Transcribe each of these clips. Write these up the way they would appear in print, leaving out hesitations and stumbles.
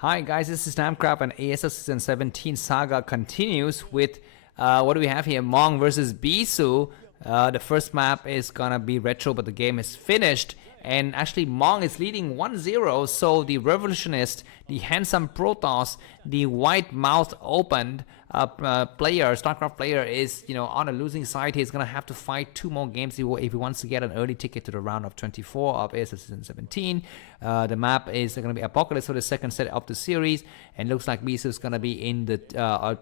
Hi guys, this is Starcraft and ASL Season 17 saga continues with what do we have here? Mong versus Bisu. The first map is gonna be retro, but the game is finished. And actually, Mong is leading 1-0. So the revolutionist, the handsome Protoss, the white mouth opened player, Starcraft player, is on a losing side. He's gonna have to fight 2 more games if he wants to get an early ticket to the round of 24 of ASL Season 17. The map is gonna be Apocalypse for the second set of the series, and looks like Bisu is gonna be in the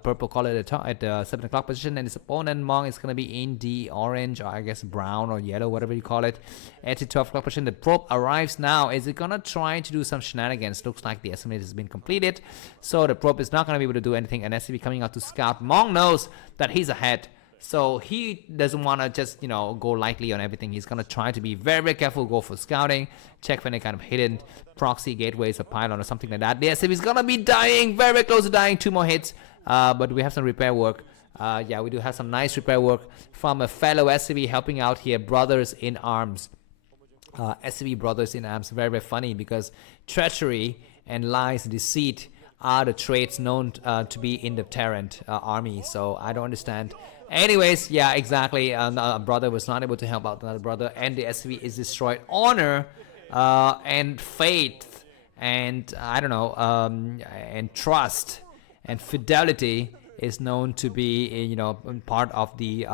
purple color at the 7 o'clock position, and his opponent Mong is gonna be in the orange, or I guess brown or yellow, whatever you call it, at the 12 o'clock position. The probe arrives now. Is it gonna try to do some shenanigans? Looks like the estimate has been completed, so the probe is not gonna be able to do anything, and SCB coming out to scout. Mong knows that he's ahead, so he doesn't want to just go lightly on everything. He's gonna try to be very, very careful, go for scouting, check for any kind of hidden proxy gateways, a pylon or something like that. The SCB is gonna be dying, very, very close to dying. 2 more hits, but we have some repair work. Yeah, we do have some nice repair work from a fellow SCB helping out here, brothers in arms. SCB brothers in arms, very, very funny, because treachery and lies, deceit are the traits known to be in the Terran army. So I don't understand. Anyways, yeah, exactly. A brother was not able to help out another brother, and the SCV is destroyed. Honor and faith and I don't know, and trust and fidelity is known to be part of the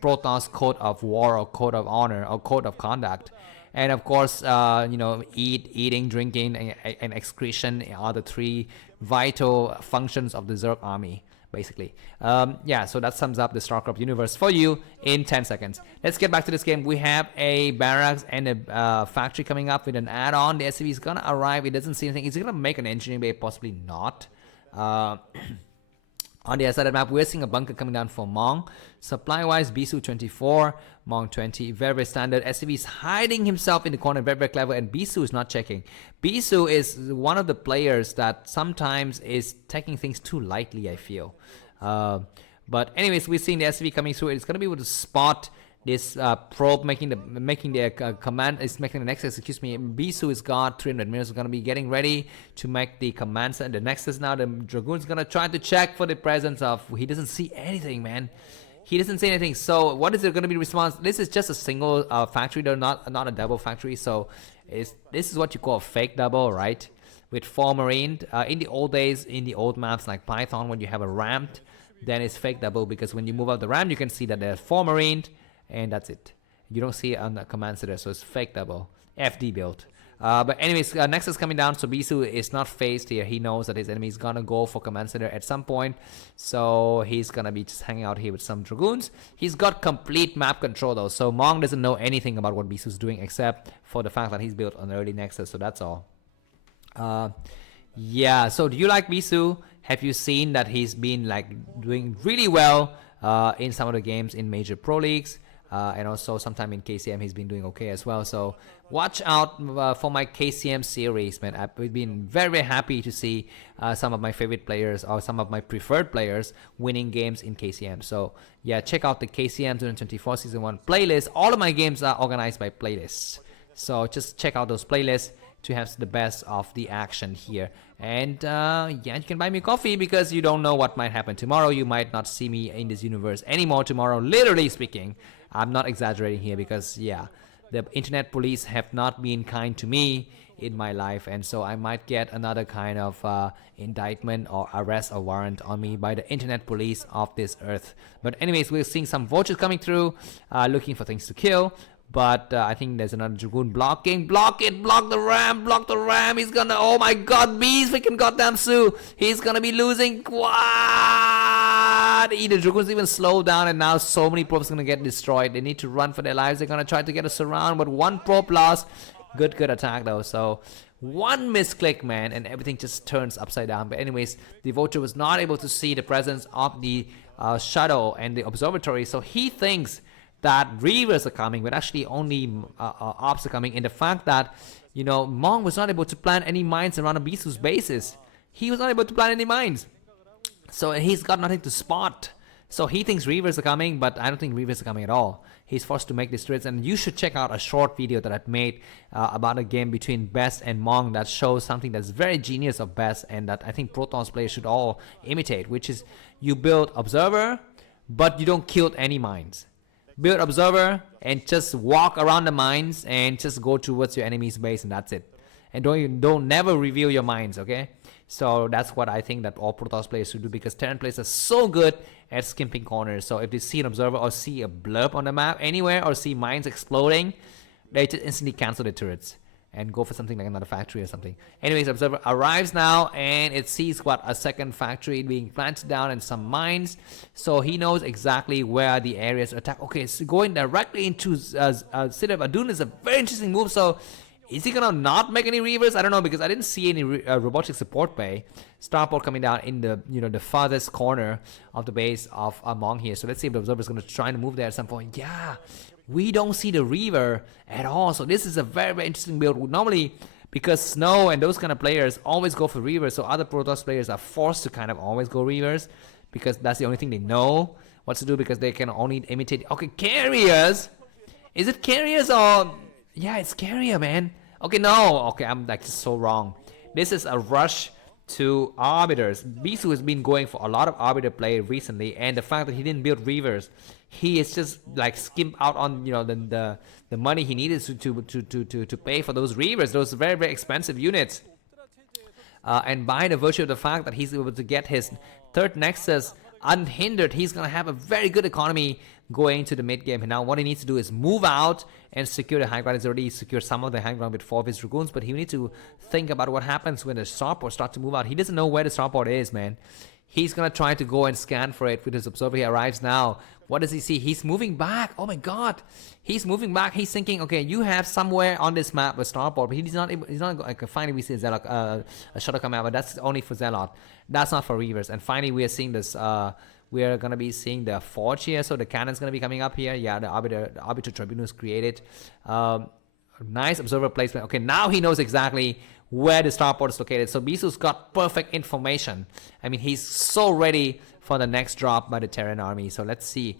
Protoss code of war, or code of honor, or code of conduct. And of course, eating, drinking, and excretion are the 3 vital functions of the Zerg army, basically. Yeah, so that sums up the Starcraft universe for you in 10 seconds. Let's get back to this game. We have a barracks and a factory coming up with an add-on. The SCV is gonna arrive. It doesn't see anything. Is it gonna make an engineering bay? Possibly not. On the other side of the map, we're seeing a bunker coming down for Mong. Supply-wise, Bisu 24, Mong 20. Very, very standard. SCV is hiding himself in the corner, very, very clever, and Bisu is not checking. Bisu is one of the players that sometimes is taking things too lightly, I feel. But anyways, we're seeing the SCV coming through. It's going to be able to spot this probe making the command, is making the nexus. Excuse me. Bisu has got 300 meters. Is going to be getting ready to make the command center. The nexus now. The Dragoon's going to try to check for the presence of. He doesn't see anything, man. He doesn't see anything. So what is it going to be response? This is just a single factory, though, not a double factory. So this is what you call a fake double, right? With 4 marine. In the old days, in the old maps like Python, when you have a ramped, then it's fake double, because when you move out the ramp, you can see that there's 4 marine. And that's it. You don't see it on the command center, so it's fake double. FD build. But anyways, Nexus coming down, so Bisu is not phased here. He knows that his enemy is gonna go for command center at some point, so he's gonna be just hanging out here with some Dragoons. He's got complete map control though, so Mong doesn't know anything about what Bisu's doing except for the fact that he's built on early Nexus, so that's all. Yeah, so do you like Bisu? Have you seen that he's been doing really well in some of the games in major pro leagues? And also sometime in KCM he's been doing okay as well. So watch out for my KCM series, man. I've been very, very happy to see some of my favorite players, or some of my preferred players, winning games in KCM. So yeah, check out the KCM 2024 Season 1 playlist. All of my games are organized by playlists, so just check out those playlists to have the best of the action here. And yeah, you can buy me coffee, because you don't know what might happen tomorrow. You might not see me in this universe anymore tomorrow, literally speaking. I'm not exaggerating here, because yeah, the internet police have not been kind to me in my life, and so I might get another kind of indictment or arrest or warrant on me by the internet police of this earth. But anyways, we're seeing some vultures coming through, looking for things to kill. But I think there's another Dragoon blocking. Block it! Block the ram! Block the ram! He's gonna... Oh my god, bees! Freaking goddamn Sue! He's gonna be losing... What? The Dragoon's even slowed down, and now so many probes are gonna get destroyed. They need to run for their lives. They're gonna try to get a surround, but 1 probe lost. Good attack though. So 1 misclick, man, and everything just turns upside down. But anyways, the Vulture was not able to see the presence of the shuttle and the observatory, so he thinks that Reavers are coming, but actually only Ops are coming. In the fact that, Mong was not able to plant any mines around Bisu's bases. He was not able to plant any mines, so he's got nothing to spot. So he thinks Reavers are coming, but I don't think Reavers are coming at all. he's forced to make these turrets. And you should check out a short video that I've made about a game between Best and Mong that shows something that's very genius of Best and that I think Protons players should all imitate, which is you build observer, but you don't kill any mines. Build observer and just walk around the mines and just go towards your enemy's base, and that's it. And don't never reveal your mines, okay? So that's what I think that all Protoss players should do, because Terran players are so good at skimping corners. So if they see an observer or see a blurb on the map anywhere or see mines exploding, they just instantly cancel the turrets and go for something like another factory or something. Anyways, observer arrives now and it sees what, a second factory being planted down and some mines. So he knows exactly where the areas attack. Okay, so going directly into City of Adun is a very interesting move. So is he gonna not make any reavers? I don't know, because I didn't see any robotic support bay. Starport coming down in the the farthest corner of the base of Mong here. So let's see if the observer is gonna try to move there at some point. Yeah, we don't see the reaver at all. So this is a very, very interesting build. Normally, because Snow and those kind of players always go for reavers, so other Protoss players are forced to kind of always go reavers because that's the only thing they know what to do, because they can only imitate. Okay, carriers. Is it carriers or yeah, it's carrier, man. Okay, no. Okay, I'm like just so wrong. This is a rush to arbiters. Bisu has been going for a lot of arbiter play recently, and the fact that he didn't build reavers, he is just like skimp out on the money he needed to pay for those reavers, those very, very expensive units. And by the virtue of the fact that he's able to get his third nexus unhindered, he's gonna have a very good economy going to the mid game. And now what he needs to do is move out and secure the high ground. He's already secured some of the high ground with 4 of his dragoons, but he needs to think about what happens when the starport start to move out. He doesn't know where the starport is, man. He's gonna try to go and scan for it with his observer. He arrives now. What does he see? He's moving back. Oh my god, he's moving back. He's thinking, okay, you have somewhere on this map a starport, but he's not able, like, finally we see a Zealot, a shuttle come out, but that's only for Zealot. That's not for reavers. And finally we are seeing this we are gonna be seeing the forge here, so the cannon's gonna be coming up here. Yeah, the arbiter tribunal is created. Nice observer placement. Okay, now he knows exactly where the starport is located. So Bisu's got perfect information. I mean, he's so ready for the next drop by the Terran army. So let's see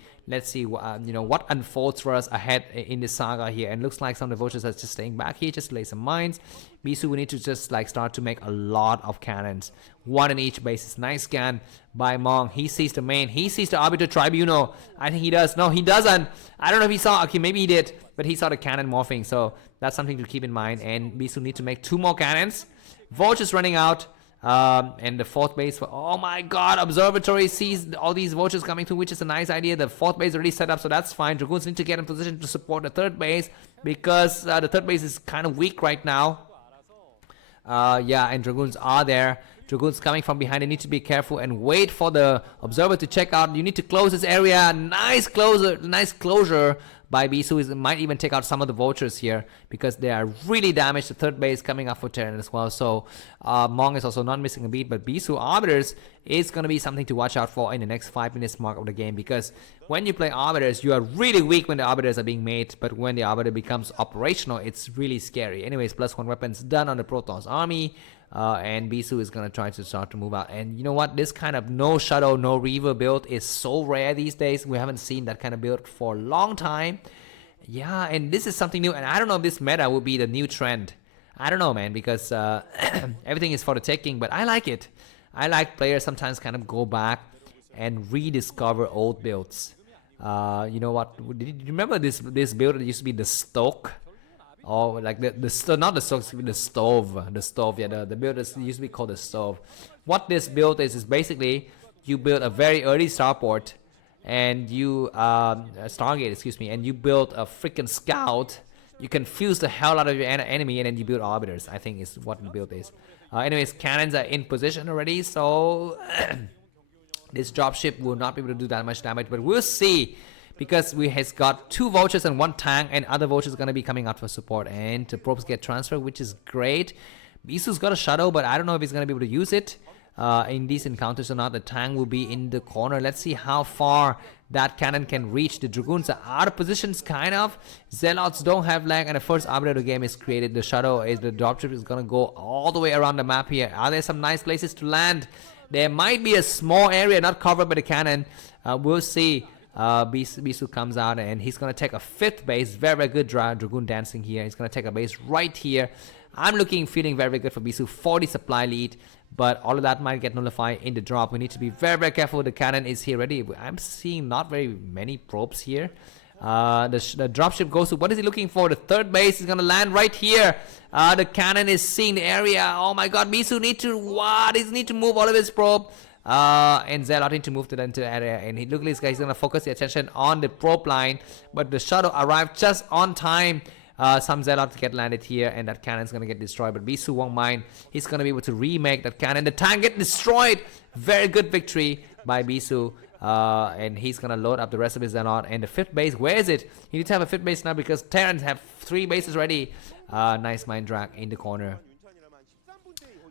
what unfolds for us ahead in this saga here. And looks like some of the vultures are just staying back here just to lay some mines. Bisu will need to just like start to make a lot of cannons, one in each basis. Nice scan by Mong. He sees the main, he sees the arbiter tribunal. I think he does. No, he doesn't. I don't know if he saw. Okay, maybe he did, but he saw the cannon morphing. So that's something to keep in mind. And Bisu need to make 2 more cannons. Vultures running out. And the 4th base for, oh my god, observatory sees all these vultures coming through, which is a nice idea. The 4th base already set up, so that's fine. Dragoons need to get in position to support the 3rd base, because the 3rd base is kind of weak right now. Yeah, and Dragoons are there. Dragoons coming from behind. They need to be careful and wait for the observer to check out. You need to close this area. Nice closure by Bisu. It might even take out some of the vultures here because they are really damaged. The 3rd base coming up for Terran as well. So Mong is also not missing a beat, but Bisu arbiters is going to be something to watch out for in the next 5 minutes mark of the game, because when you play arbiters, you are really weak when the arbiters are being made, but when the arbiter becomes operational, it's really scary. Anyways, +1 weapons done on the Protoss army. And Bisu is going to try to start to move out. And you know what? This kind of no shadow, no reaver build is so rare these days. We haven't seen that kind of build for a long time. Yeah, and this is something new. And I don't know if this meta will be the new trend. I don't know, man, because everything is for the taking. But I like it. I like players sometimes kind of go back and rediscover old builds. You know what? Did you remember this build that used to be the Stoke? Or like not the stove, the stove. Yeah, the build used to be called the stove. What this build is basically you build a very early starport, and you Stargate, excuse me, and you build a freaking scout. You confuse the hell out of your enemy, and then you build arbiters. I think is what the build is. Anyways, cannons are in position already, so this dropship will not be able to do that much damage, but we'll see. Because we has got 2 vultures and 1 tank, and other vultures are going to be coming out for support, and the probes get transferred, which is great. Bisu's got a shadow, but I don't know if he's going to be able to use it in these encounters or not. The tank will be in the corner. Let's see how far that cannon can reach. The Dragoons are out of positions, kind of. Zealots don't have lag, and the first arbiter of the game is created. The shadow is the dropship is going to go all the way around the map here. Are there some nice places to land? There might be a small area not covered by the cannon. We'll see. Bisu comes out and he's gonna take a 5th base. Very good Dragoon dancing here. He's gonna take a base right here. I'm feeling very good for Bisu. 40 supply lead, but all of that might get nullified in the drop. We need to be very careful. The cannon is here ready. I'm seeing not very many probes here. The dropship goes to, what is he looking for? The 3rd base is gonna land right here. The cannon is seeing the area. Oh my god, Bisu need to move all of his probe. And Zelle need to move to the area, and look at this guy. He's gonna focus the attention on the probe line, but the shuttle arrived just on time. Some Zelle to get landed here, and that cannon's gonna get destroyed, but Bisu won't mind. He's gonna be able to remake that cannon. The tank get destroyed. Very good victory by Bisu. And he's gonna load up the rest of his Zelle. And the 5th base, where is it? He needs to have a 5th base now because Terrans have 3 bases ready. Nice mind drag in the corner.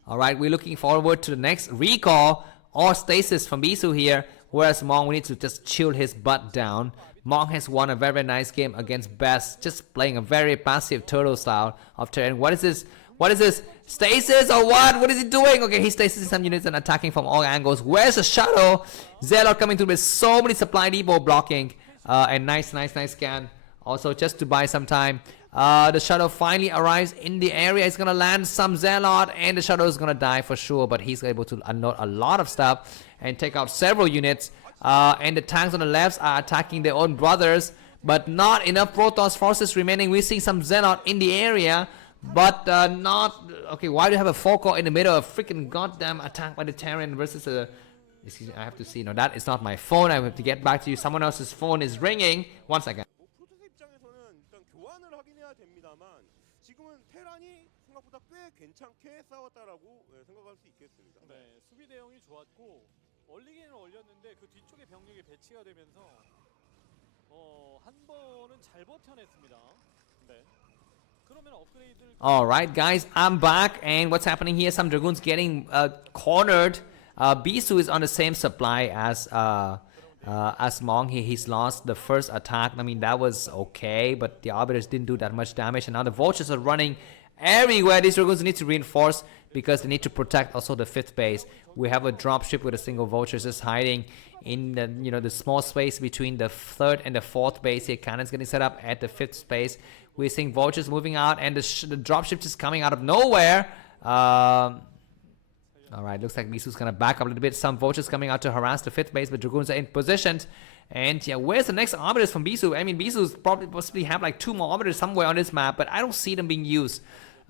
Alright, we're looking forward to the next recall or stasis from Bisu here. Whereas Mong, we need to just chill his butt down. Mong has won a very nice game against Best, just playing a very passive turtle style of terrain. What is this? What is this? Stasis or what? What is he doing? Okay, he's stasis some units and attacking from all angles. Where's the shadow? Zelle coming through with so many supply depot blocking. And nice scan. Also, just to buy some time. The shadow finally arrives in the area. He's gonna land some Zealot, and the shadow is gonna die for sure. But he's able to unload a lot of stuff and take out several units. And the tanks on the left are attacking their own brothers, but not enough Protoss forces remaining. We're seeing some Zealot in the area, but not okay. Why do you have a 4-core in the middle of freaking goddamn attack by the Terran versus a? I have to see. No, that is not my phone. I have to get back to you. Someone else's phone is ringing. 1 second. 얼리기는 얼렸는데 그 뒤쪽에 병력이 배치가 되면서 한 번은 잘 버텨냈습니다. 네. 그러면 업그레이드를 All right, guys, I'm back, and what's happening here? Some Dragoons getting cornered. Bisu is on the same supply as Mong. He's lost the first attack. I mean, that was okay, but the Arbiters didn't do that much damage, and now the Vultures are running everywhere. These Dragoons need to reinforce because they need to protect also the 5th base. We have a dropship with a single Vulture just hiding in the the small space between the 3rd and the 4th base here. Cannons getting set up at the 5th space. We're seeing Vultures moving out, and the dropship just coming out of nowhere. Alright, looks like Bisu's gonna back up a little bit. Some Vultures coming out to harass the 5th base, but Dragoons are in position. And yeah, where's the next Arbiters from Bisu? I mean, Bisu's probably possibly have like 2 more Arbiters somewhere on this map, but I don't see them being used.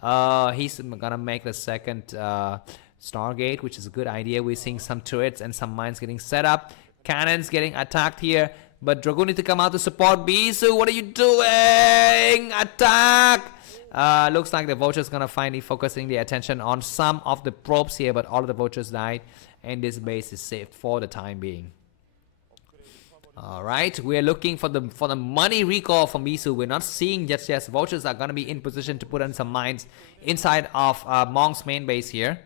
He's gonna make the 2nd Stargate, which is a good idea. We're seeing some turrets and some mines getting set up. Cannons getting attacked here, but Dragoon need to come out to support Bisu. What are you doing? Attack! Looks like the Vulture's gonna finally focusing the attention on some of the probes here, but all of the Vultures died, and this base is saved for the time being. Alright, we're looking for the money recall from Bisu. We're not seeing just yet. Vultures are gonna be in position to put in some mines inside of Mong's main base here.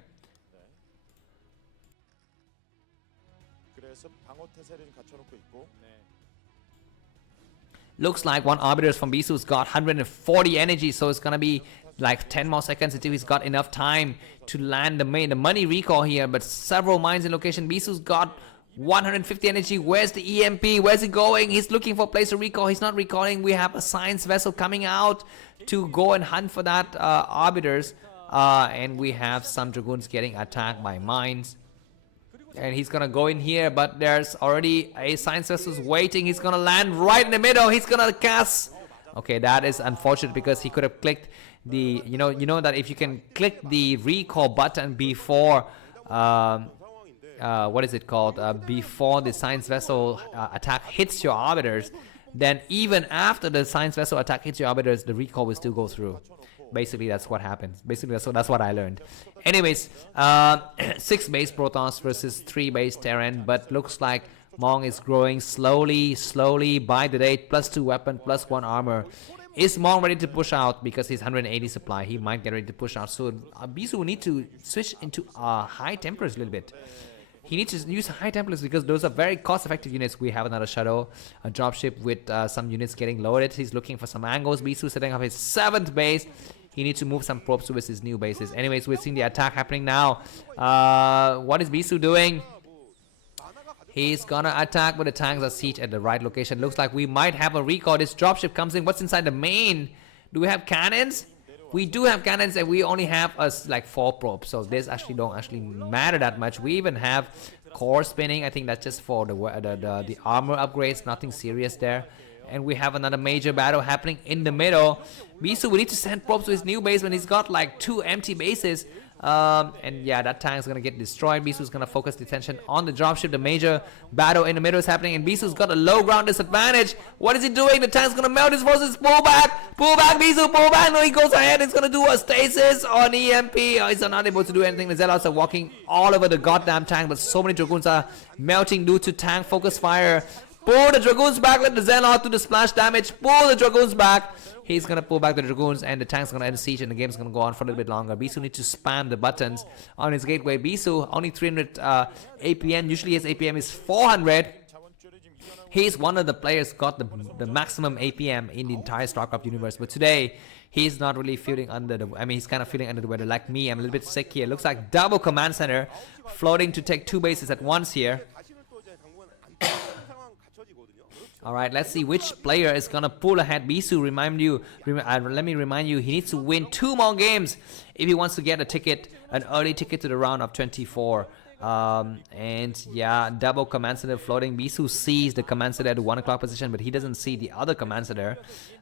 Looks like one Arbiters from Bisu's got 140 energy, so it's gonna be like 10 more seconds until he's got enough time to land the money recall here. But several mines in location. Bisu's got 150 energy. Where's the EMP? Where's he going? He's looking for a place to recall. He's not recalling. We have a science vessel coming out to go and hunt for that Arbiters. And we have some Dragoons getting attacked by mines. And he's gonna go in here, but there's already a science vessel waiting. He's gonna land right in the middle. He's gonna cast. Okay, that is unfortunate because he could have clicked the, you know that if you can click the recall button before, what is it called? Before the science vessel attack hits your Arbiters, then even after the science vessel attack hits your Arbiters, the recall will still go through. Basically, that's what happens. Basically, that's what I learned. Anyways, 6 base Protoss versus 3 base Terran, but looks like Mong is growing slowly by the day. +2 weapon, +1 armor. Is Mong ready to push out? Because he's 180 supply. He might get ready to push out soon. Bisu will need to switch into high Templars a little bit. He needs to use high Templars because those are very cost-effective units. We have another Shadow, a dropship with some units getting loaded. He's looking for some angles. Bisu setting up his 7th base. He needs to move some probes towards his new bases. Anyways, we're seeing the attack happening now. What is Bisu doing? He's gonna attack, but the tanks are sieged at the right location. Looks like we might have a recall. This dropship comes in. What's inside the main? Do we have cannons? We do have cannons, and we only have like 4 probes. So this actually don't matter that much. We even have core spinning. I think that's just for the armor upgrades. Nothing serious there. And we have another major battle happening in the middle. Bisu, we need to send probes to his new base when he's got like 2 empty bases. And yeah, that tank is gonna get destroyed. Bisu's gonna focus the attention on the dropship. The major battle in the middle is happening, and Bisu's got a low ground disadvantage. What is he doing? The tank's gonna melt his forces. Pull back, Bisu, pull back. No, he goes ahead. He's gonna do a stasis on EMP. Oh, he's not able to do anything. The Zealots are walking all over the goddamn tank, but so many Dragoons are melting due to tank focus fire. Pull the Dragoons back. Let the Zealot do the splash damage. Pull the Dragoons back. He's gonna pull back the Dragoons, and the tank's gonna end the siege, and the game's gonna go on for a little bit longer. Bisu needs to spam the buttons on his gateway. Bisu only 300 APM. Usually his APM is 400. He's one of the players got the maximum APM in the entire Starcraft universe, but today he's not really feeling under the. I mean, he's kind of feeling under the weather like me. I'm a little bit sick here. Looks like double command center floating to take 2 bases at once here. Alright, let's see which player is gonna pull ahead. Bisu, let me remind you, he needs to win 2 more games if he wants to get a ticket, an early ticket to the round of 24. And yeah, double command center floating. Bisu sees the command center at the 1 o'clock position, but he doesn't see the other command center.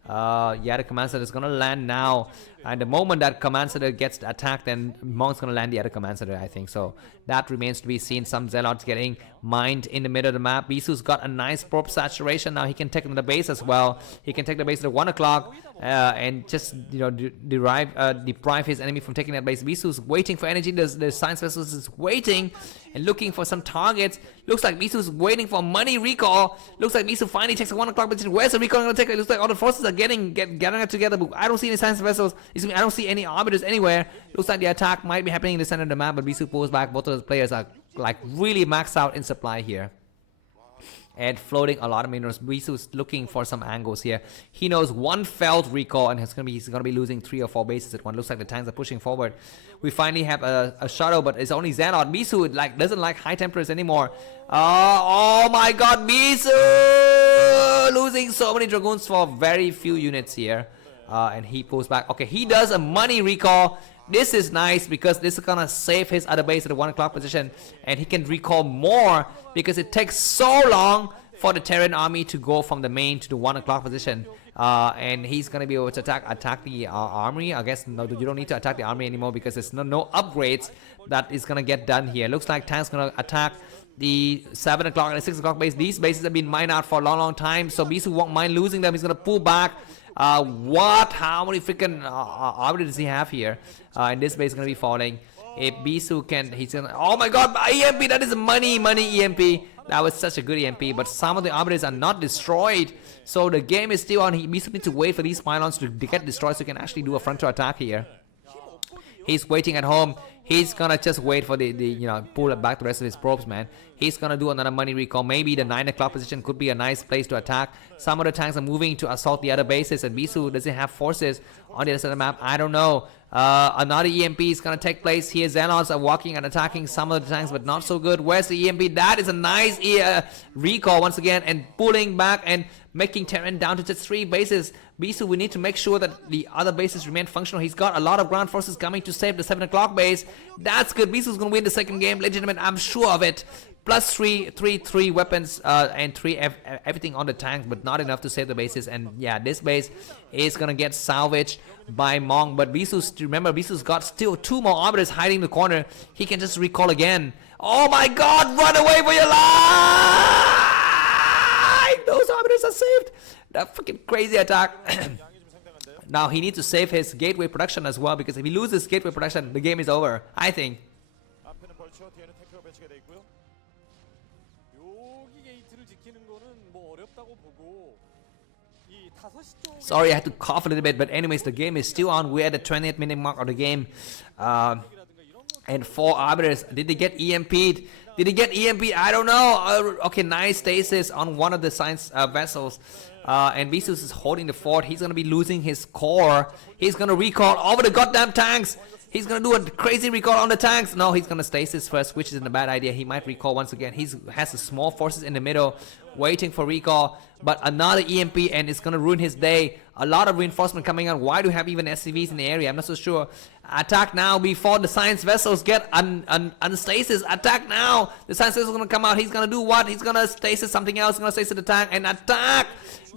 Yeah, the command center is gonna land now, and the moment that command center gets attacked, then Mong's gonna land the other command center, I think. So that remains to be seen. Some Zealots getting mined in the middle of the map. Bisu's got a nice probe saturation. Now he can take the base as well. He can take the base at 1 o'clock and just, you know, deprive his enemy from taking that base. Bisu's waiting for energy. The science vessels is waiting and looking for some targets. Looks like Bisu's waiting for money recall. Looks like Bisu finally takes a 1 o'clock position. Where's the recall gonna take? It looks like all the forces are getting it together, but I don't see any science vessels. I don't see any arbiters anywhere. Looks like the attack might be happening in the center of the map, but Bisu pulls back. Both of the players are like really maxed out in supply here. And floating a lot of minerals. Bisu's looking for some angles here. He knows 1 failed recall, and he's gonna be losing 3 or 4 bases at once. Looks like the tanks are pushing forward. We finally have a shuttle, but it's only Zealot. Bisu doesn't like high temperatures anymore. Oh my God, Bisu losing so many Dragoons for very few units here. And he pulls back. Okay, he does a money recall. This is nice because this is gonna save his other base at the 1 o'clock position, and he can recall more because it takes so long for the Terran army to go from the main to the 1 o'clock position. And he's gonna be able to attack the army. I guess no, you don't need to attack the army anymore because there's no upgrades that is gonna get done here. Looks like tank's gonna attack the 7 o'clock and the 6 o'clock base. These bases have been mined out for a long time, so Bisu won't mind losing them. He's gonna pull back. How many freaking arbiters does he have here? And this base is gonna be falling. If Bisu can, he's gonna. Oh my God, EMP! That is a money EMP. That was such a good EMP, but some of the arbiters are not destroyed, so the game is still on. Bisu needs to wait for these pylons to get destroyed so he can actually do a frontal attack here. He's waiting at home. He's gonna just wait for the pull back the rest of his probes, man. He's gonna do another money recall. Maybe the 9 o'clock position could be a nice place to attack. Some of the tanks are moving to assault the other bases, and Bisu doesn't have forces on the other side of the map. I don't know. Another EMP is gonna take place here. Zealots are walking and attacking some of the tanks, but not so good. Where's the EMP? That is a nice recall once again, and pulling back and making Terran down to just 3 bases. Bisu, we need to make sure that the other bases remain functional. He's got a lot of ground forces coming to save the 7 o'clock base. That's good. Bisu's gonna win the second game. Legitimate, I'm sure of it. Plus 3 weapons and 3 everything on the tank, but not enough to save the bases. And yeah, this base is gonna get salvaged by Mong. But Bisu's got still 2 more arbiters hiding in the corner. He can just recall again. Oh my God! Run away for your life! Those arbiters are saved. That freaking crazy attack. Now he needs to save his gateway production as well, because if he loses gateway production, the game is over, I think. Sorry, I had to cough a little bit, but anyways, the game is still on. We're at the 20th minute mark of the game. And 4 arbiters. Did they get EMP'd? Did he get EMP'd? I don't know. Okay, nice stasis on one of the science vessels. And Bisu is holding the fort. He's going to be losing his core. He's going to recall over the goddamn tanks. He's gonna do a crazy recall on the tanks. No, he's gonna stasis first, which is a bad idea. He might recall once again. He has the small forces in the middle, waiting for recall. But another EMP, and it's gonna ruin his day. A lot of reinforcement coming out. Why do we have even SCVs in the area? I'm not so sure. Attack now before the science vessels get unstasis. Attack now. The science vessel is gonna come out. He's gonna do what? He's gonna stasis something else. He's gonna stasis the tank and attack.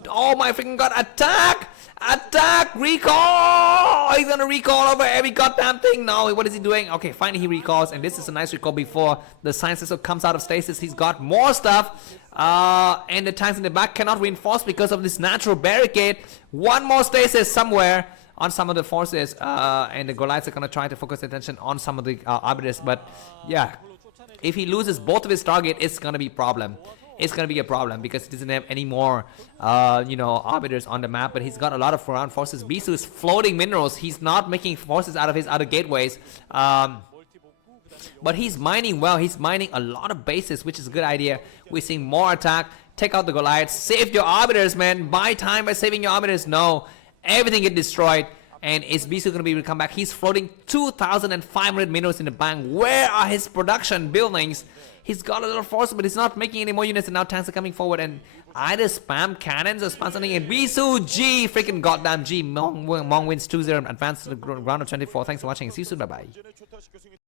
Oh my freaking god! Attack! Attack! Recall! He's gonna recall over every goddamn thing. No, what is he doing? Okay, finally he recalls, and this is a nice recall before the science vessel comes out of stasis. He's got more stuff. And the tanks in the back cannot reinforce because of this natural barricade. One more stasis somewhere on some of the forces, and the Goliaths are gonna try to focus attention on some of the arbiters. But yeah, if he loses both of his target, it's gonna be a problem. It's gonna be a problem because he doesn't have any more, arbiters on the map. But he's got a lot of ground forces. Bisu is floating minerals. He's not making forces out of his other gateways. But he's mining well. He's mining a lot of bases, which is a good idea. We're seeing more attack. Take out the Goliaths. Save your arbiters, man. Buy time by saving your arbiters. No, everything get destroyed. And is Bisu going to be able to come back? He's floating 2,500 minerals in the bank. Where are his production buildings? He's got a little force, but he's not making any more units. And now tanks are coming forward and either spam cannons or spam something. And Bisu G, freaking goddamn G. Mong wins 2-0 and advance to the round of 24. Thanks for watching. See you soon. Bye bye.